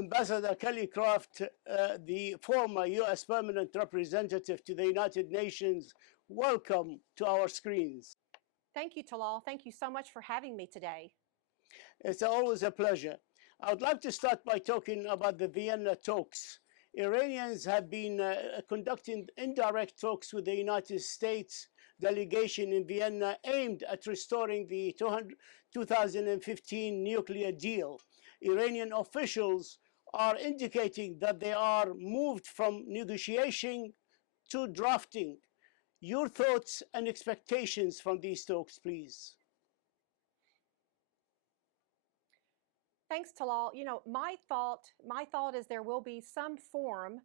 Ambassador Kelly Craft, the former U.S. Permanent Representative to the United Nations, welcome to our screens. Thank you, Talal. Thank you so much for having me today. It's always a pleasure. I would like to start by talking about the Vienna talks. Iranians have been conducting indirect talks with the United States delegation in Vienna aimed at restoring the 2015 nuclear deal. Iranian officials are indicating that they are moved from negotiation to drafting. Your thoughts and expectations from these talks, please. Thanks, Talal. You know, my thought is there will be some form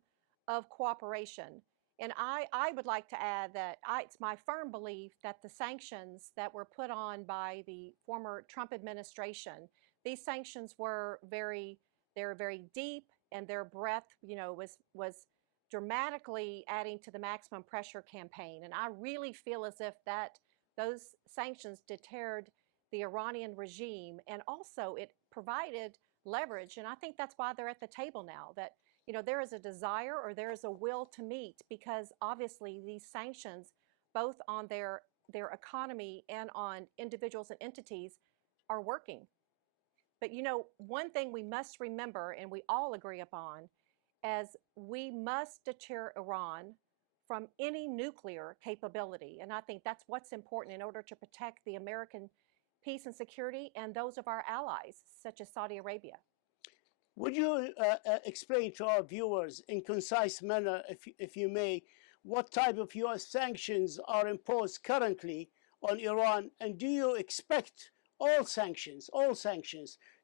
of cooperation. And I would like to add that it's my firm belief that the sanctions that were put on by the former Trump administration, these sanctions were very deep, and their breadth, you know, was dramatically adding to the maximum pressure campaign. And I really feel as if those sanctions deterred the Iranian regime, and also it provided leverage. And I think that's why they're at the table now, that, you know, there is a desire or there is a will to meet, because obviously these sanctions, both on their economy and on individuals and entities, are working. But, you know, one thing we must remember, and we all agree upon, as we must deter Iran from any nuclear capability. And I think that's what's important in order to protect the American peace and security and those of our allies, such as Saudi Arabia. Would you explain to our viewers in concise manner, if you may, what type of U.S. sanctions are imposed currently on Iran, and do you expect all sanctions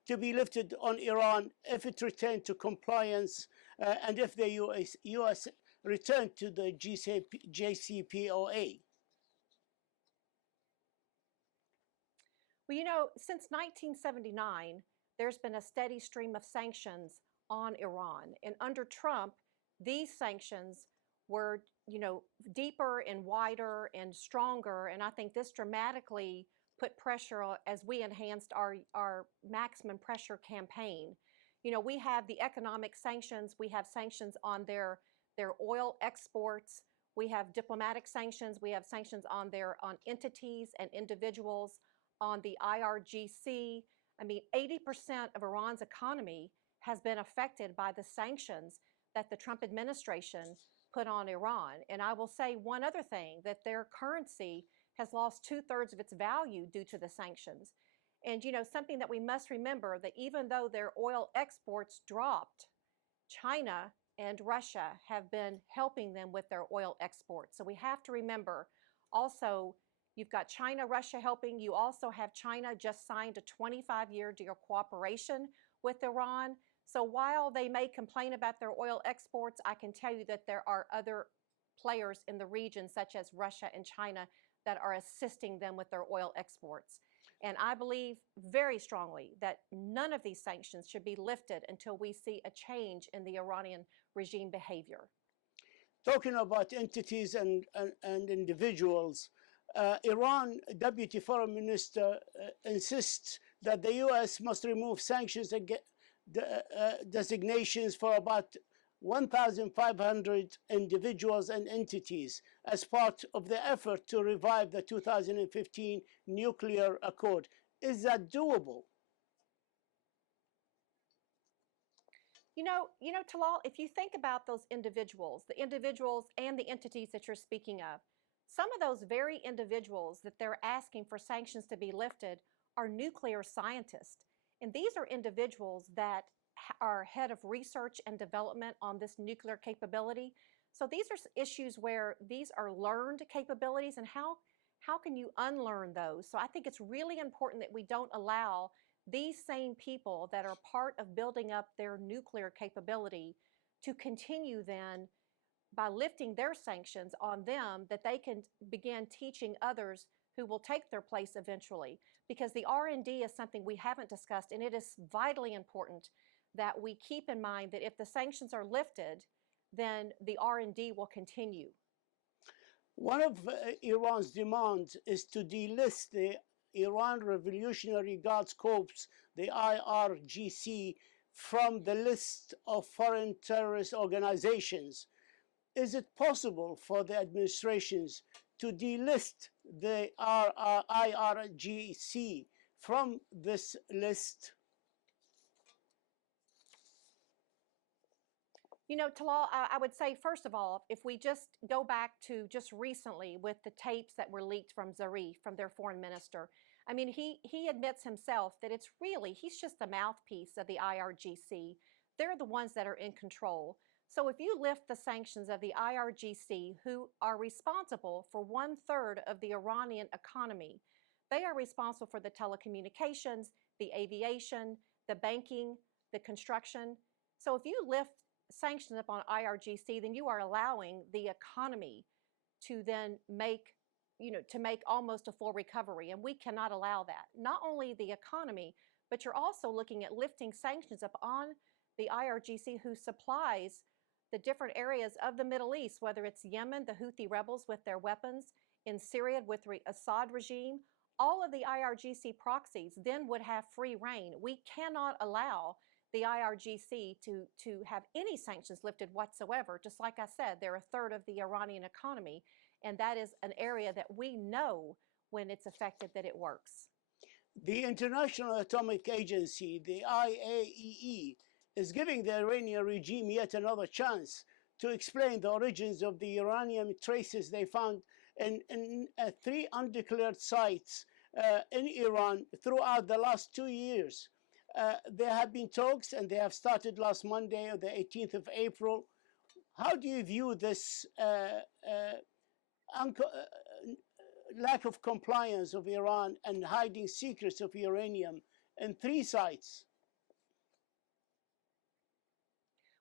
to be lifted on Iran if it returns to compliance and if the U.S. return to the JCPOA? Well, you know, since 1979, there's been a steady stream of sanctions on Iran. And under Trump, these sanctions were, you know, deeper and wider and stronger. And I think this dramatically put pressure as we enhanced our maximum pressure campaign. You know, we have the economic sanctions, we have sanctions on their oil exports, we have diplomatic sanctions, we have sanctions on entities and individuals, on the IRGC. I mean, 80% of Iran's economy has been affected by the sanctions that the Trump administration put on Iran. And I will say one other thing, that their currency has lost 2/3 of its value due to the sanctions. And, you know, something that we must remember, that even though their oil exports dropped, China and Russia have been helping them with their oil exports. So we have to remember also, you've got China, Russia helping. You also have China just signed a 25-year deal of cooperation with Iran. So while they may complain about their oil exports, I can tell you that there are other players in the region, such as Russia and China, that are assisting them with their oil exports. And I believe very strongly that none of these sanctions should be lifted until we see a change in the Iranian regime behavior. Talking about entities and individuals, Iran Deputy Foreign Minister insists that the U.S. must remove sanctions designations for about 1,500 individuals and entities as part of the effort to revive the 2015 nuclear accord. Is that doable? You know, Talal, if you think about those individuals, the individuals and the entities that you're speaking of, some of those very individuals that they're asking for sanctions to be lifted are nuclear scientists. And these are individuals that are head of research and development on this nuclear capability. So these are issues where these are learned capabilities, and how can you unlearn those? So I think it's really important that we don't allow these same people that are part of building up their nuclear capability to continue then by lifting their sanctions on them, that they can begin teaching others who will take their place eventually. Because the R&D is something we haven't discussed, and it is vitally important that we keep in mind that if the sanctions are lifted, then the R&D will continue. One of Iran's demands is to delist the Iran Revolutionary Guards Corps, the IRGC, from the list of foreign terrorist organizations. Is it possible for the administrations to delist the IRGC from this list? You know, Talal, I would say, first of all, if we just go back to just recently with the tapes that were leaked from Zarif, from their foreign minister, I mean, he admits himself that it's really, he's just the mouthpiece of the IRGC. They're the ones that are in control. So if you lift the sanctions of the IRGC, who are responsible for 1/3 of the Iranian economy, they are responsible for the telecommunications, the aviation, the banking, the construction. So if you lift sanctions upon IRGC, then you are allowing the economy to then make, to make almost a full recovery. And we cannot allow that. Not only the economy, but you're also looking at lifting sanctions upon the IRGC, who supplies the different areas of the Middle East, whether it's Yemen, the Houthi rebels with their weapons, in Syria with the Assad regime. All of the IRGC proxies then would have free reign. We cannot allow the IRGC to have any sanctions lifted whatsoever. Just like I said, they're 1/3 of the Iranian economy, and that is an area that we know when it's affected that it works. The International Atomic Agency, the IAEA, is giving the Iranian regime yet another chance to explain the origins of the uranium traces they found in 3 undeclared sites in Iran throughout the last 2 years. There have been talks, and they have started last Monday, the 18th of April. How do you view this lack of compliance of Iran and hiding secrets of uranium in 3 sites?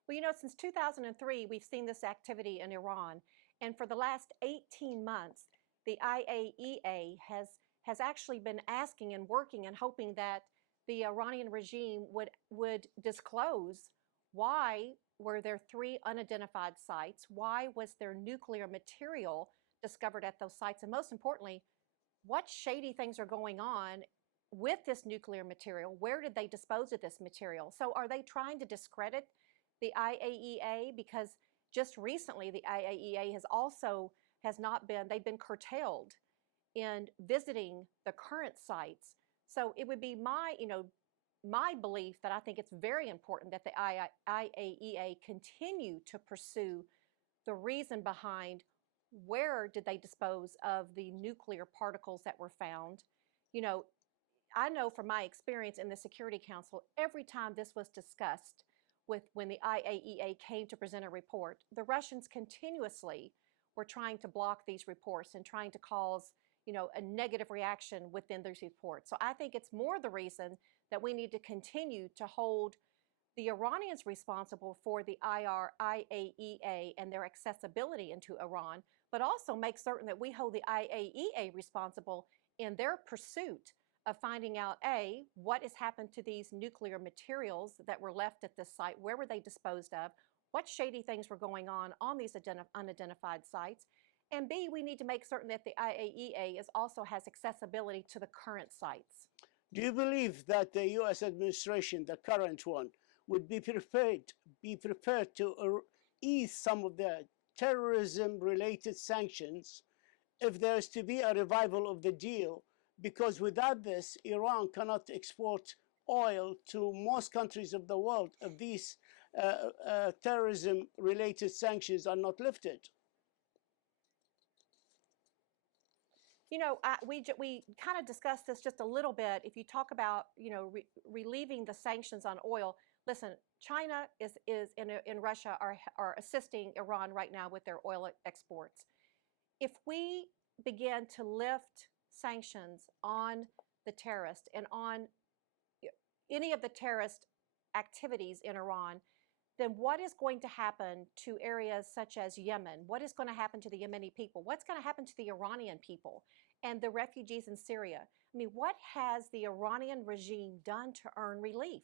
Well, since 2003, we've seen this activity in Iran. And for the last 18 months, the IAEA has actually been asking and working and hoping that the Iranian regime would disclose why were there 3 unidentified sites, why was there nuclear material discovered at those sites, and most importantly, what shady things are going on with this nuclear material? Where did they dispose of this material? So are they trying to discredit the IAEA? Because just recently the IAEA they've been curtailed in visiting the current sites. So it would be my belief that I think it's very important that the IAEA continue to pursue the reason behind where did they dispose of the nuclear particles that were found. I know from my experience in the Security Council, every time this was discussed when the IAEA came to present a report, the Russians continuously were trying to block these reports and trying to cause a negative reaction within those reports. So I think it's more the reason that we need to continue to hold the Iranians responsible for the IAEA and their accessibility into Iran, but also make certain that we hold the IAEA responsible in their pursuit of finding out, A, what has happened to these nuclear materials that were left at this site, where were they disposed of, what shady things were going on these unidentified sites, and B, we need to make certain that the IAEA also has accessibility to the current sites. Do you believe that the U.S. administration, the current one, would be prepared to ease some of the terrorism-related sanctions if there is to be a revival of the deal? Because without this, Iran cannot export oil to most countries of the world if these terrorism-related sanctions are not lifted. We kind of discussed this just a little bit. If you talk about, relieving the sanctions on oil, listen, China and Russia are assisting Iran right now with their oil exports. If we begin to lift sanctions on the terrorists and on any of the terrorist activities in Iran, then what is going to happen to areas such as Yemen? What is going to happen to the Yemeni people? What's going to happen to the Iranian people and the refugees in Syria? I mean, what has the Iranian regime done to earn relief?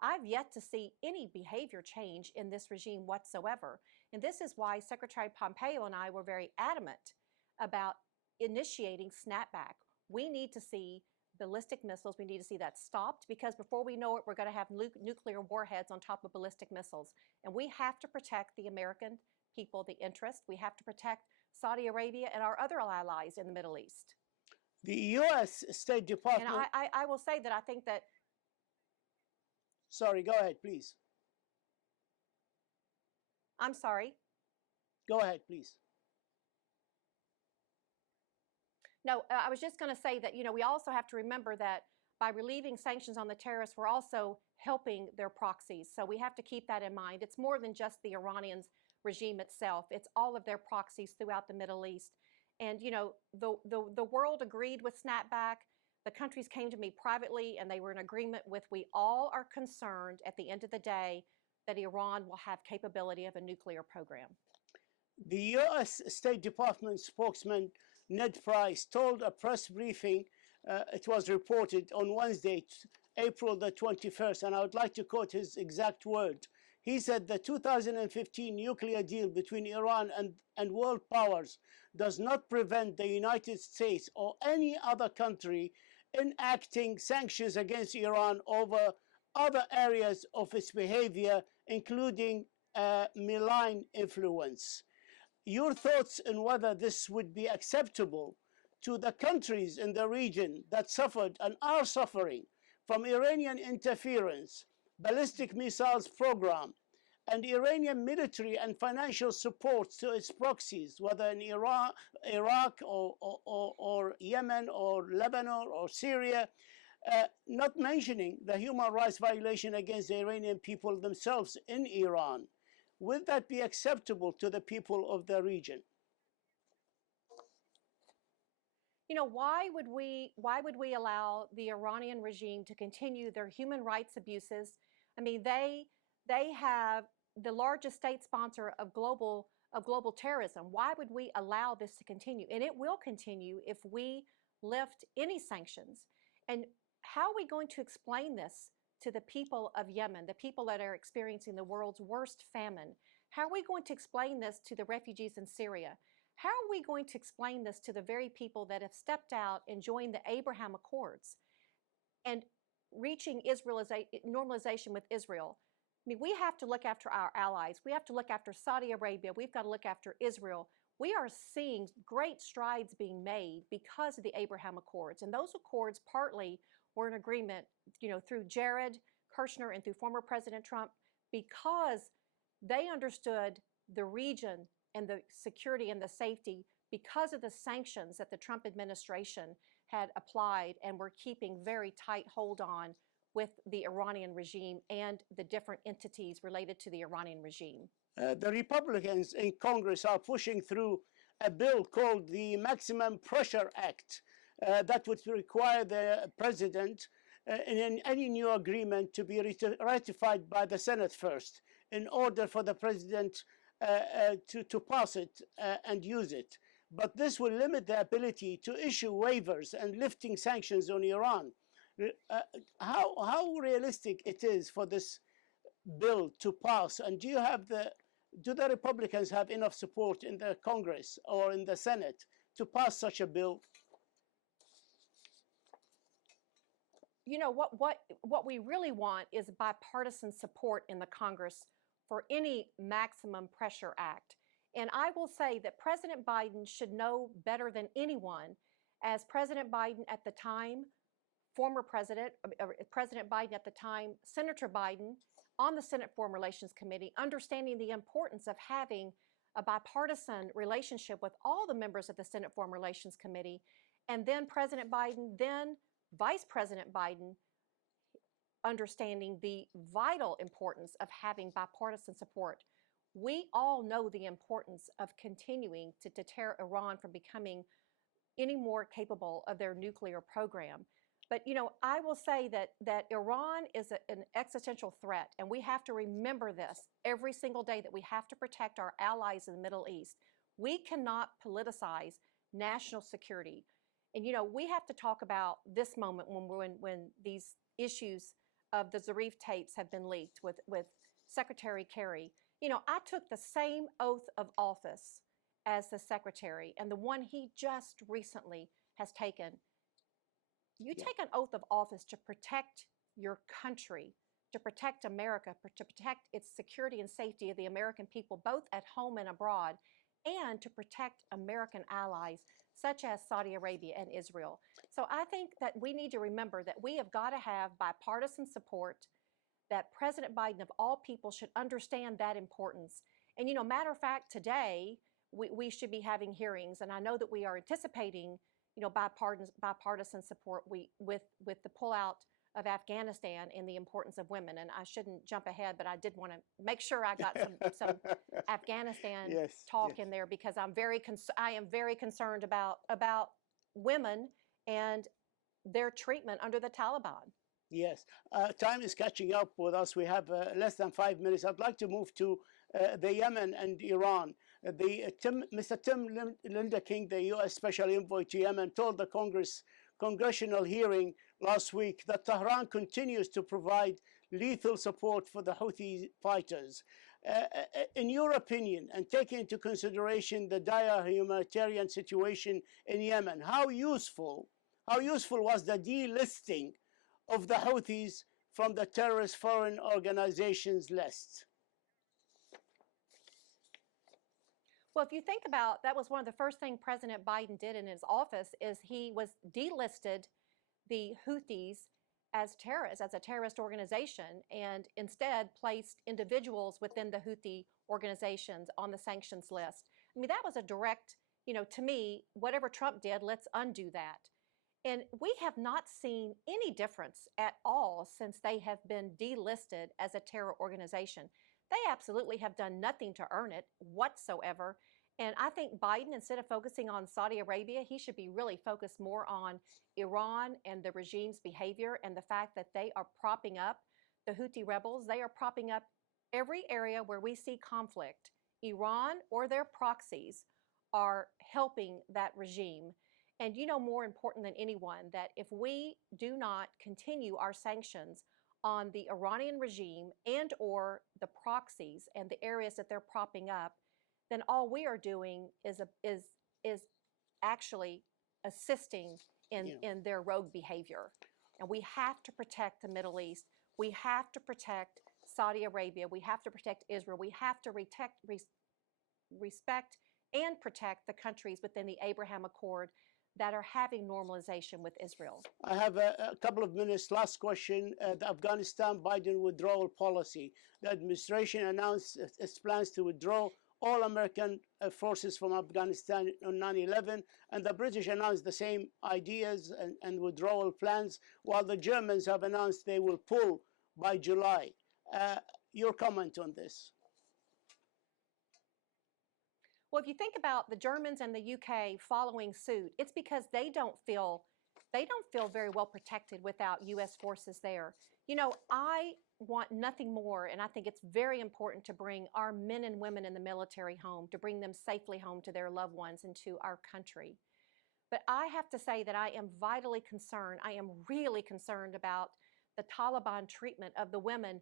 I've yet to see any behavior change in this regime whatsoever. And this is why Secretary Pompeo and I were very adamant about initiating snapback. We need to see ballistic missiles. We need to see that stopped, because before we know it, we're going to have nuclear warheads on top of ballistic missiles. And we have to protect the American people, the interest. We have to protect Saudi Arabia and our other allies in the Middle East. The U.S. State Department... And I will say that I think that... Sorry, go ahead, please. I'm sorry. Go ahead, please. No, I was just going to say that, you know, we also have to remember that by relieving sanctions on the terrorists, we're also helping their proxies. So we have to keep that in mind. It's more than just the Iranian regime itself. It's all of their proxies throughout the Middle East. And, you know, the world agreed with snapback. The countries came to me privately, and they were in agreement with, we all are concerned at the end of the day that Iran will have capability of a nuclear program. The U.S. State Department spokesman Ned Price told a press briefing, it was reported on Wednesday, April the 21st, and I would like to quote his exact word. He said the 2015 nuclear deal between Iran and world powers does not prevent the United States or any other country enacting sanctions against Iran over other areas of its behavior, including malign influence. Your thoughts on whether this would be acceptable to the countries in the region that suffered and are suffering from Iranian interference, ballistic missiles program, and Iranian military and financial support to its proxies, whether in Iraq or Yemen or Lebanon or Syria, not mentioning the human rights violation against the Iranian people themselves in Iran. Will that be acceptable to the people of the region? You know, why would we allow the Iranian regime to continue their human rights abuses? I mean, they have the largest state sponsor of global terrorism. Why would we allow this to continue? And it will continue if we lift any sanctions. And how are we going to explain this to the people of Yemen, the people that are experiencing the world's worst famine? How are we going to explain this to the refugees in Syria? How are we going to explain this to the very people that have stepped out and joined the Abraham Accords and reaching normalization with Israel? I mean, we have to look after our allies. We have to look after Saudi Arabia. We've got to look after Israel. We are seeing great strides being made because of the Abraham Accords. And those accords partly were in agreement, you know, through Jared Kushner and through former President Trump, because they understood the region and the security and the safety because of the sanctions that the Trump administration had applied and were keeping very tight hold on with the Iranian regime and the different entities related to the Iranian regime. The Republicans in Congress are pushing through a bill called the Maximum Pressure Act that would require the president in any new agreement to be ratified by the Senate first in order for the president to pass it and use it. But this will limit the ability to issue waivers and lifting sanctions on Iran. How realistic it is for this bill to pass, and do the Republicans have enough support in the Congress or in the Senate to pass such a bill? You know, what we really want is bipartisan support in the Congress for any Maximum Pressure Act. And I will say that President Biden should know better than anyone, as President Biden at the time, former President Biden at the time, Senator Biden on the Senate Foreign Relations Committee, understanding the importance of having a bipartisan relationship with all the members of the Senate Foreign Relations Committee, and then President Biden, then Vice President Biden, understanding the vital importance of having bipartisan support. We all know the importance of continuing to deter Iran from becoming any more capable of their nuclear program. But, you know, I will say that Iran is an existential threat, and we have to remember this every single day, that we have to protect our allies in the Middle East. We cannot politicize national security. And, you know, we have to talk about this moment when these issues of the Zarif tapes have been leaked with Secretary Kerry. You know, I took the same oath of office as the secretary, and the one he just recently has taken. You take an oath of office to protect your country, to protect America, to protect its security and safety of the American people, both at home and abroad, and to protect American allies such as Saudi Arabia and Israel. So I think that we need to remember that we have got to have bipartisan support, that President Biden, of all people, should understand that importance. And, matter of fact, today, we should be having hearings, and I know that we are anticipating, bipartisan support with the pullout of Afghanistan and the importance of women. And I shouldn't jump ahead, but I did want to make sure I got some Afghanistan talk in there, because I am very concerned about women and their treatment under the Taliban. Yes, time is catching up with us. We have less than 5 minutes. I'd like to move to the Yemen and Iran. Mr. Tim Lindeking, the U.S. Special Envoy to Yemen, told the congressional hearing last week that Tehran continues to provide lethal support for the Houthi fighters. In your opinion, and taking into consideration the dire humanitarian situation in Yemen, how useful was the delisting of the Houthis from the terrorist foreign organizations list? Well, if you think about, that was one of the first things President Biden did in his office, is he was delisted the Houthis as terrorists, as a terrorist organization, and instead placed individuals within the Houthi organizations on the sanctions list. I mean, that was a direct, to me, whatever Trump did, let's undo that. And we have not seen any difference at all since they have been delisted as a terror organization. They absolutely have done nothing to earn it whatsoever. And I think Biden, instead of focusing on Saudi Arabia, he should be really focused more on Iran and the regime's behavior and the fact that they are propping up the Houthi rebels. They are propping up every area where we see conflict. Iran or their proxies are helping that regime. And more important than anyone, that if we do not continue our sanctions on the Iranian regime and or the proxies and the areas that they're propping up, then all we are doing is actually assisting in their rogue behavior. And we have to protect the Middle East. We have to protect Saudi Arabia. We have to protect Israel. We have to respect and protect the countries within the Abraham Accord that are having normalization with Israel. I have a couple of minutes. Last question. The Afghanistan Biden withdrawal policy. The administration announced its plans to withdraw all American forces from Afghanistan on 9/11, and the British announced the same ideas and withdrawal plans, while the Germans have announced they will pull by July. Your comment on this? Well, if you think about the Germans and the UK following suit, it's because they don't feel very well protected without U.S. forces there. I want nothing more, and I think it's very important to bring our men and women in the military home, to bring them safely home to their loved ones and to our country. But I have to say that I am vitally concerned. I am really concerned about the Taliban treatment of the women,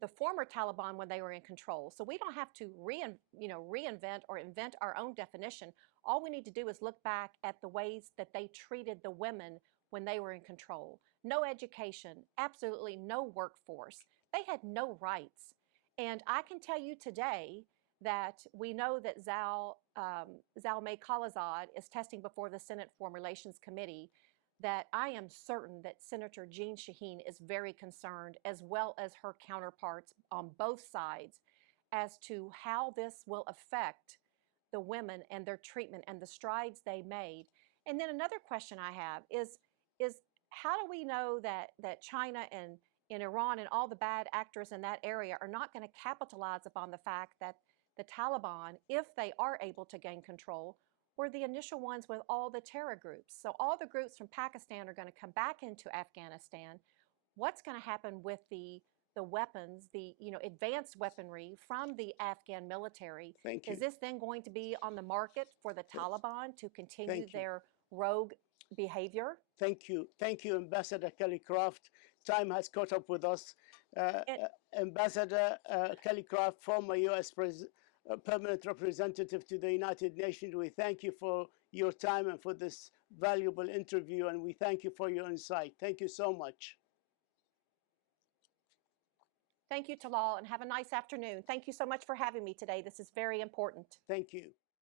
the former Taliban, when they were in control. So we don't have to reinvent or invent our own definition. All we need to do is look back at the ways that they treated the women when they were in control. No education, absolutely no workforce. They had no rights. And I can tell you today that we know that Zalmay Khalilzad is testing before the Senate Foreign Relations Committee, that I am certain that Senator Jeanne Shaheen is very concerned, as well as her counterparts on both sides, as to how this will affect the women and their treatment and the strides they made. And then another question I have is how do we know that China and Iran and all the bad actors in that area are not going to capitalize upon the fact that the Taliban, if they are able to gain control, were the initial ones with all the terror groups. So all the groups from Pakistan are going to come back into Afghanistan. What's going to happen with the weapons, the advanced weaponry from the Afghan military? Thank you. Is this then going to be on the market for the Taliban to continue their rogue behavior? Thank you, Ambassador Kelly Craft. Time has caught up with us. Ambassador Kelly Craft, former U.S. Permanent Representative to the United Nations, we thank you for your time and for this valuable interview, and we thank you for your insight. Thank you so much. Thank you, Talal, and have a nice afternoon. Thank you so much for having me today. This is very important. Thank you.